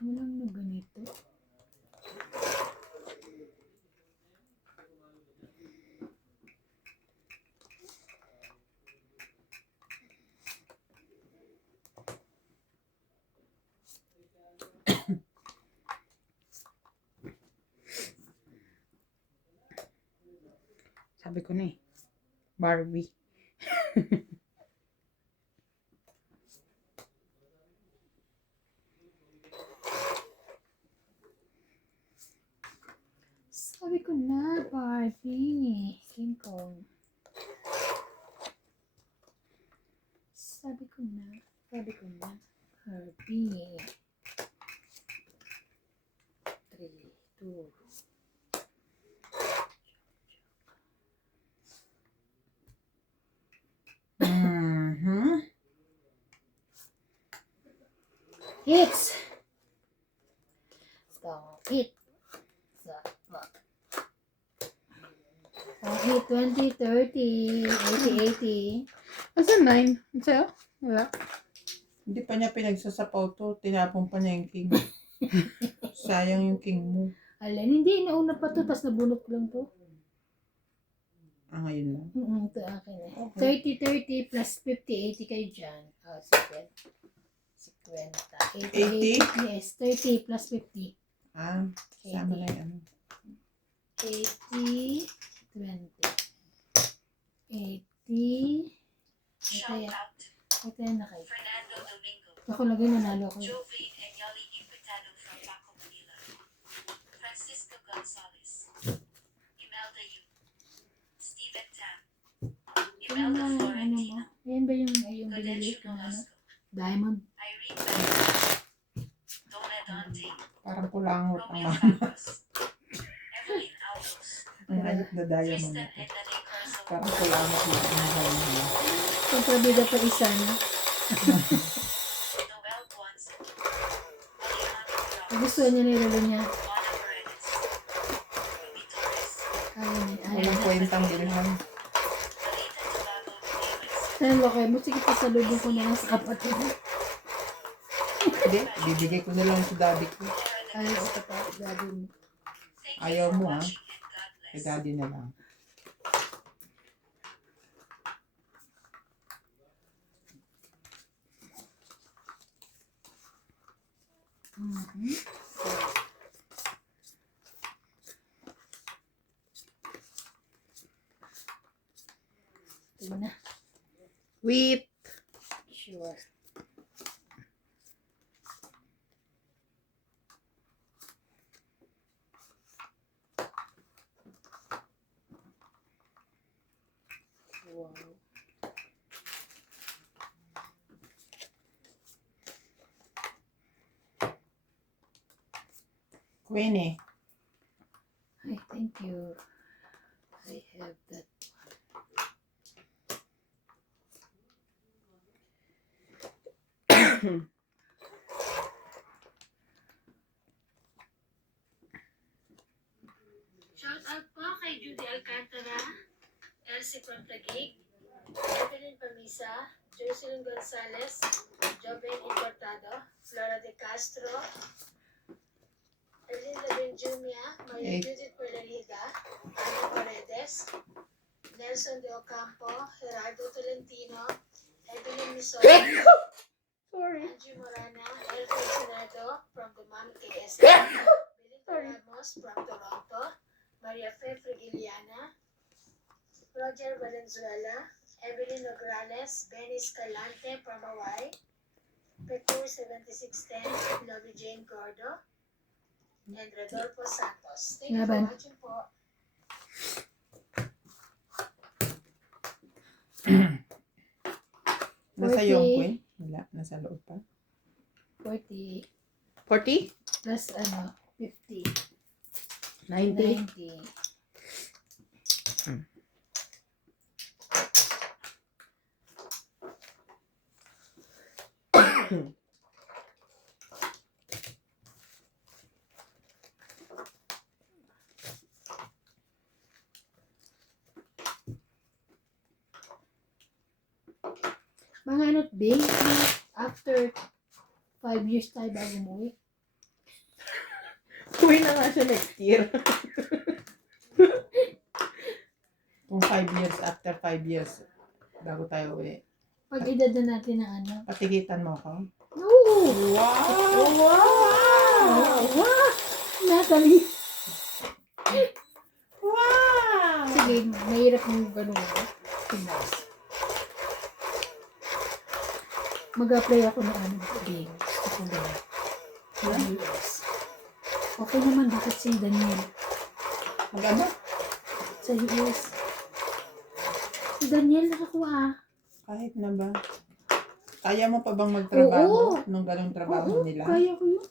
Walang na ganito. Sabi ko na eh. Barbie. Sabi ko na, Barbie. King Kong. Sabi ko na. Barbie. 3, 2. Mhm. Hits! So, hit. So, fuck. Hit 20, 30, 80, 80. Asan 9? Ang sa'yo? Wala. Hindi pa niya pinagsasapaw to. Tinapon pa niya yung king. Sayang yung king mo. Alin, hindi. Nauna pa to. Tapos nabunot ko lang to. Ah, ngayon lang. Ito akin eh. 30, 30 plus 50, 80 kayo dyan. Oh, sige. 50. 80? Yes, 30 plus 50. Ah, sama na yung ano. 80, 20. 80. Shout Okay. out Ito yan na kayo. Fernando Domingo, Ako lagay nanalo ko. Jovain and Yoli Imputado from Paco, Manila, Francisco Gonzalez, Imelda Yu, Steven Tam, Ano Imelda mo? Florentina, Yan ba yung binili Gadencio ko na ano? Nolasco, Diamond. Irene Bennett, Donna Dante, Parang kulangot ang Romeo mama. Fabros, Evelyn Aldos, Ang hayop na diamond Tristan ito. and Nene Carzo, Parang kulangot na ang diamond. Kontrabida pa isa na. Noel Guanzo, Alejandro Nagustuhan niya na yung lolo niya. Juana Paredes, Ruby Torres, Ayun eh. Walang kwentang bilhan. Marita Tobago, David Ano ba kayo? Sige pa sa lubong ko na lang sa kapatid. Hindi, bibigay ko na lang sa daddy ko. Ay, ito pa. Daddy mo. Ayaw mo, ah. and God bless. Kay daddy na lang. Ito na. Wheat. Sure. Wow. Queenie. Ay, thank you. I have that. Shout out po kay Judy Alcantara, Elsie Contagig, Evelyn Pamisa, Jocelyn Gonzalez, Joven Importado, Flora de Castro, Erlinda Benjumia, Maria Eight. Judith Perlariga, Ana Paredes, Nelson de Ocampo, Gerardo Tolentino, Evelyn Misori, Sorry. Angie Morana, Elfred Senado from the Mom KSD, Belinda Ramos from Toronto, Maria Fe Frigiliana, Roger Valenzuela, Evelyn Nograles, Benny Escalante from Hawaii, Petur 7610, Lovey Jane Gordo, and Rodolfo Santos. Thank you for watching po. Nasa 40. yung queen? Wala, nasa loob pa. 40 40? plus 50. 90? 90. Mga ano't big, after 5 years tayo bago umuwi. Uwi na nga siya next year. Kung 5 years, after 5 years, bago tayo uwi. Pag edad na natin na ano. Patikitan mo ako? Oo! Wow! Wow! Natalie! Wow! Sige, mahirap mo ganun. Pinas. Mag-apply ako ng ano, game. Gusto ko ba? US. Okay naman, bakit si Daniel? Maganda? Sa US. Si Daniel nakakuha. Kahit na ba? Kaya mo pa bang magtrabaho Oo. nung ganong trabaho Oo, nila? kaya ko yun.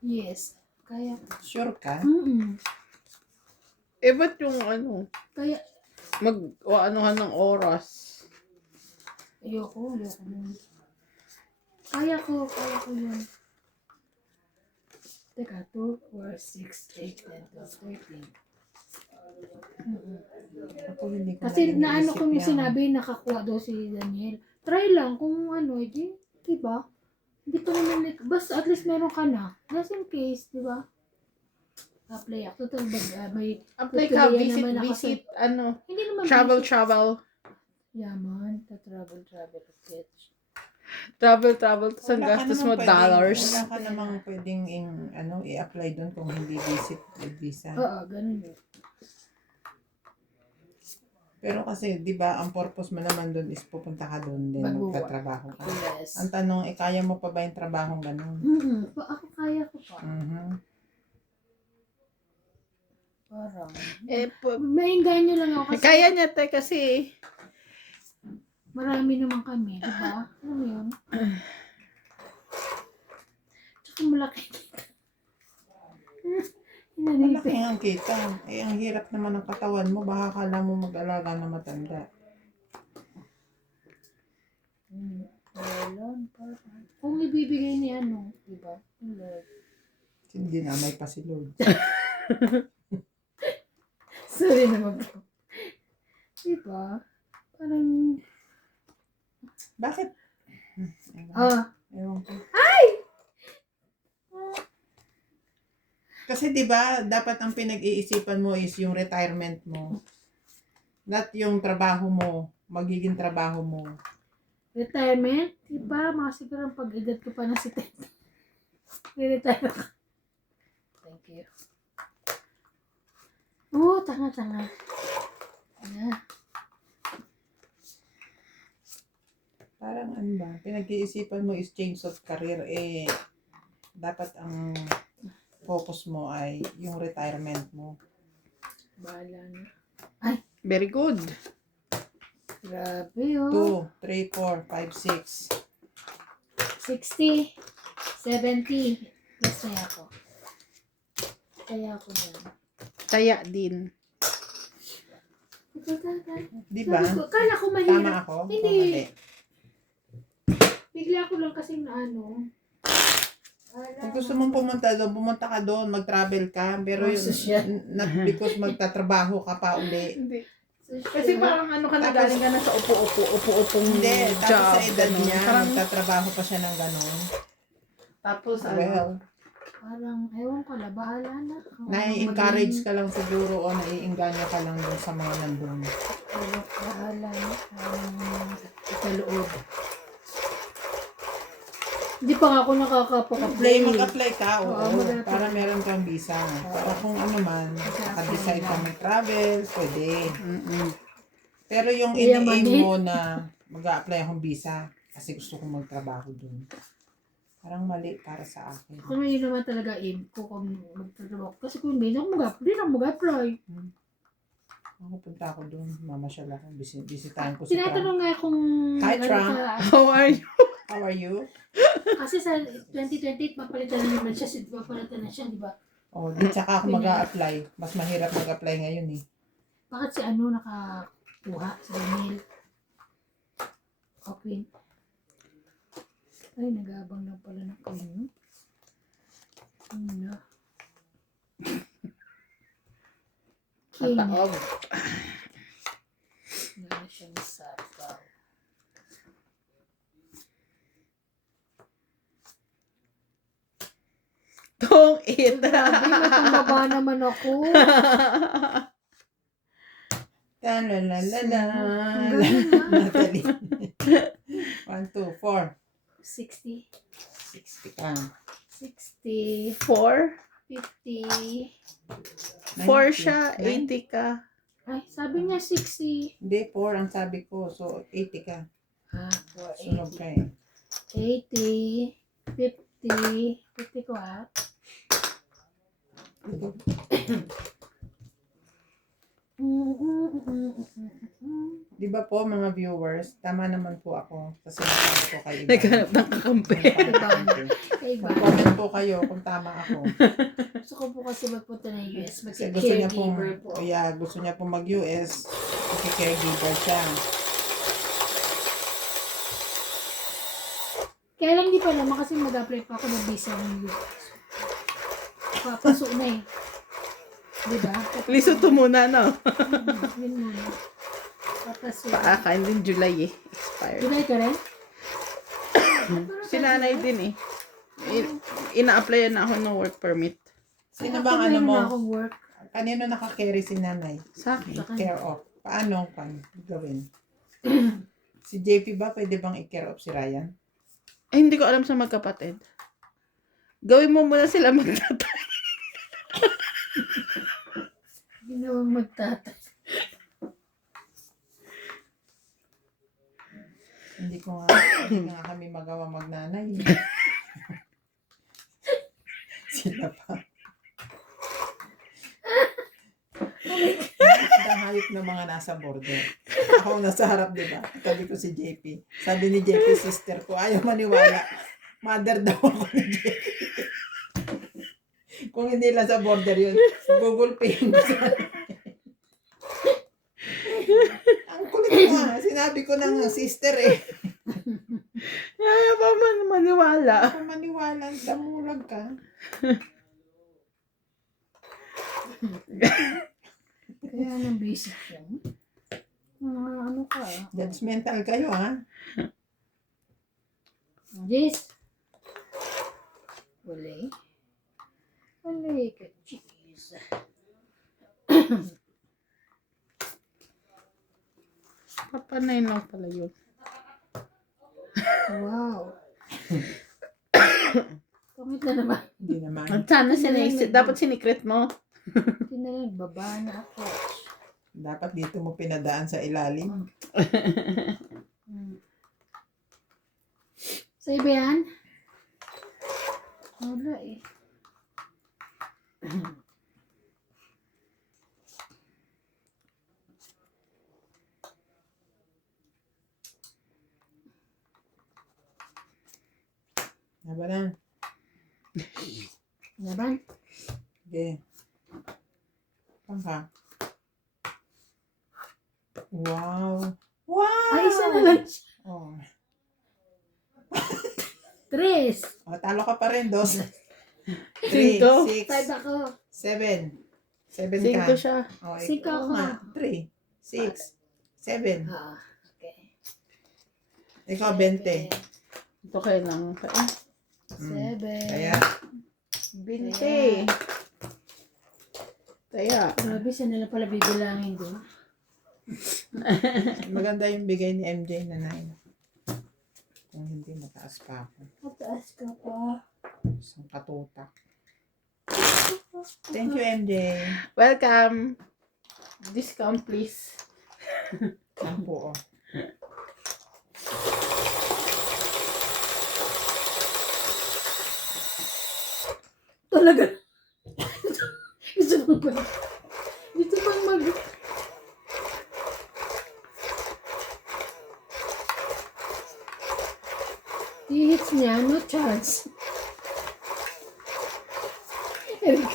Yes, kaya ko. Sure ka? Eh, ba't yung ano, Kaya, mag-anuhan ng oras? ayoko yun. Kaya ko yun. Teka, 2, 4, 6, 8, 10, 12, 13. Ako hindi ko Kasi na naano iniisip ko yung yan. sinabi, nakakuha daw si Daniel. Try lang kung ano, diba? Hindi pa naman, basta at least meron ka na. Just in case, diba? Apply ako. Total, may Apply ka, pipilian naman ako visit, ano, hindi naman travel. Yaman, travel. Okay. Travel, tapos ang Wala ka gastos namang mo, pwedeng- dollars. Wala ka namang pwedeng i-apply doon kung hindi visit with visa. Oo, ganun yun. Pero kasi, di ba, ang purpose mo naman doon is pupunta ka doon din, Mag-work. magtatrabaho ka. Yes. Ang tanong, kaya mo pa ba yung trabahong ganun? Ako kaya ko pa. Mhm. Parang. Eh, Maingganyo lang ako kasi kaya niya, te, kasi, marami naman kami, di ba? Ano yun? Tsaka malaki. Malaki ang kita. Eh, ang hirap naman ng katawan mo. Baka kala mo mag-alaga na matanda. Wala, parang. Kung ibibigay ni ano, di ba? Lord. Hindi na, may pa si Lord. Sorry naman bro. Di ba? Parang, Bakit? Ewan ko. Kasi 'di ba, dapat ang pinag-iisipan mo is yung retirement mo. Not yung trabaho mo, magiging trabaho mo. retirement, di ba? Mga siguro ang pag-edad ko pa na si Ted. Re-retire ako. Thank you. Oo, tanga. Yeah. Parang ano ba, pinag-iisipan mo is change of career, eh dapat ang focus mo ay yung retirement mo. Bahala na. very good. Grabe oh. 2, 3, 4, 5, 60, 70. Plus kaya ko. Kaya ko yan. Kaya din. 6. Di ba? Kala ko Tama mahirap. ako? O Hindi. mali? Bigla ko lang kasing na ano. Kung gusto mong pumunta doon, pumunta ka doon, mag-travel ka, pero yun, Social. not because magtatrabaho ka pa uli. Hindi. Kasi parang ano ka na, Tapos- galing ka na sa upo-upong Hindi, job. tapos sa edad ganun. niya, Parang, magtatrabaho pa siya ng gano'n. tapos Well, Parang, ewan ko na, bahala na. Kung nai-encourage maging- ka lang siguro o naiinganyo ka lang doon sa mga nandun. Bahala na. Ikaloob. Hindi pa nga ako nakakapag-apply. Hindi, mag-apply ka, oo, Oo, mag-apply. para meron kang visa. Para kung ano man, naka-decide ka mag-travel, pwede. Pero yung Kaya ini-aim mali. mo na mag-a-apply akong visa kasi gusto kong magtrabaho doon. Parang mali para sa akin. Kung yun naman talaga aim ko kung magtatrabaho. Kasi kung hindi ako mag-apply. Ako punta ako doon, mamasyal ako, bisitahin ko si Trump. Tinatanong nga kung... Hi, ano Trump. ka- how are you? How are you? Kasi sa 2028, mapalitan na naman siya. Mapalitan na siya, di ba? Oh, di tsaka ako mag-a-apply. Mas mahirap mag-apply ngayon eh. Bakit si ano nakakuha? Si Daniel. O Queen. Ay, nag-aabang lang pala ng Queen. Ano? King. Mataog. Wala siyang sapaw. Kung Bakit? Grabe, matumbaba naman ako. Ta-la-la-la-la. Ang galing, ha? Natalie. 1, 2, 4. 60. 60 ka. 60. 4? 50. 4 siya, 80 ka. Ay, sabi niya 60. Hindi, 4 ang sabi ko. So, 80 ka. Ah, Sunog 480. ka eh. 80. 50. 50 ko ah. Di ba po mga viewers, tama naman po ako sa sinasabi ko kay Ivan. Naghanap ng kakampi. Iba. Mag-comment po kayo kung tama ako. Gusto ko po kasi magpunta ng US. Kasi gusto niya pong, Mag-caregiver po. gusto niya pong mag-US, caregiver siya. Kaya lang di pa naman kasi mag-apply pa ako ng visa ng US. Papasok na eh. Diba? Lisoto muna, no? Yun muna. Papasok. Paakain din July eh. Expired. July ka rin? Si nanay din eh. Ina-applyan na ako ng work permit. Sino Ako bang ano meron mo? na akong work. Kanino nakakarry si nanay? Sa akin. Care of. Paano kan gawin? Si JP ba pwede bang i-care of si Ryan? Ay, hindi ko alam sa magkapatid. Gawin mo muna sila magtatay. Ginawang magtatay. Hindi nga kami magawa magnanay. Sila pa. Hayop ng mga nasa border. Ako nasa harap, di ba? Tabi ko si JP. Sabi ni JP, sister ko, ayaw maniwala. Mother daw ako ni JP. Kung hindi lang sa border yun, Google Pay yung gusto natin. Ang kulit mo ah. Sinabi ko ng sister eh. Ayaw pa man maniwala. Kung maniwala, damulag ka. Kaya nang basic yan. Ano ka? Judgmental kayo ha. This. Wala. Wala ka. Jeez. Papanayin lang pala yun. Wow. Pangit na naman. Hindi naman. At sana dapat sinikret mo. Hindi na lang. Baba na ako. Dapat dito mo pinadaan sa ilalim. Sa iba yan? Wala eh. Diba na? Naban? Okay. Pangka. Wow. Wow! Ay, isa na lang. Oh. Tres. Oh, talo ka pa rin, 2. 3, Cinco. 6, Five ako. 7. 7 Singko ka. siya. Oh, Cinco ikaw ako. nga. 3, 6, 7. Ah, okay. Ikaw, 20. Ito kailangan ka. Seven. Kaya, 20. Kaya. Grabe, saan nila pala bibilangin doon? maganda yung bigay ni MJ na 9. Kung hindi, mataas pa ako. Mataas ka pa. Isang katutak. Thank you, MJ. Welcome. Discount please. Ang po, oh. Talaga. Gusto mo ba? Dito pang mag... I-hits niya, no chance. Eric.